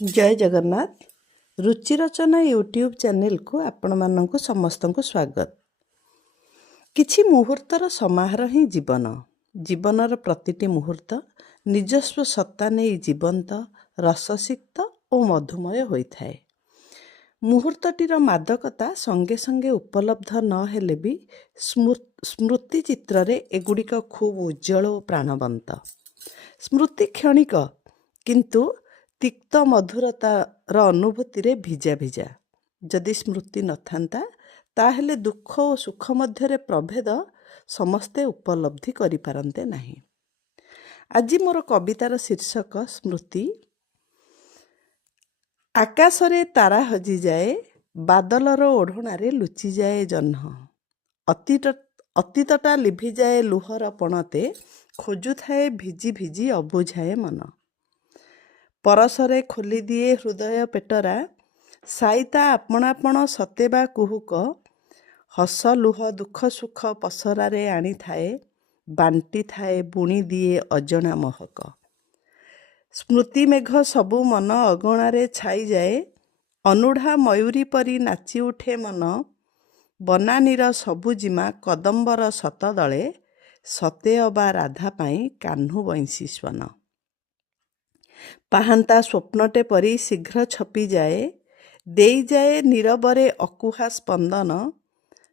जय जगन्नाथ। रुचि रचना YouTube channel को आपण मानक समस्त को स्वागत। किछि मुहूर्तर समाहार ही जीवन। जीवनर प्रतिटी मुहूर्त निजस्व सत्ता नहीं जीवंत, रससिक्त और मधुमय होता है। मुहूर्तटीर मादकता संगे संगे उपलब्ध न हेले भी स्मृति चित्र रे एगुड़िक खूब उज्जवल और प्राणवंत। स्मृति क्षणिक किंतु तिक्त मधुरतार अनुभूति रे भिजा भिजा। जदि स्मृति न थांता ताहेले दुख और सुख मध्य प्रभेद समस्ते उपलब्धि करि पारंते नहीं। आज मोर कवितार शीर्षक स्मृति। आकाशरे तारा हजि जाए, बादलर ओढ़णारे लुचि जाए जह्न। अतीतटा लिभि जाए लुहर पणते, खोजु थाए भिजी भिजी अबुझाए मन। परसरे खोली दिए हृदय पेटरा, साइता आपणापण सतेबा कुहुक। हस लुह दुख सुख पसरारे आनी थाए, बांटी थाए बुणी दिए अजणा महक। स्मृति मेघ सबु मन अगणारे छाई जाए, अनुढ़ा मयूरी परी नाची उठे मन। बनानीर सबुजिमा कदम्बर शतदले, सते अबा राधा पाई कान्हु बंशी स्वन। पाहांता स्वप्नटे परी शीघ्र छपी जाए, देई जाए नीरबरे अकुहा स्पंदन।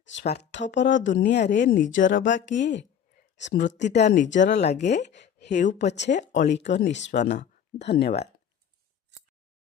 स्वार्थपर दुनिया रे निजर बा किए, स्मृतिटा निजर लागे हेउ पछे अलिक निस्वन। धन्यवाद।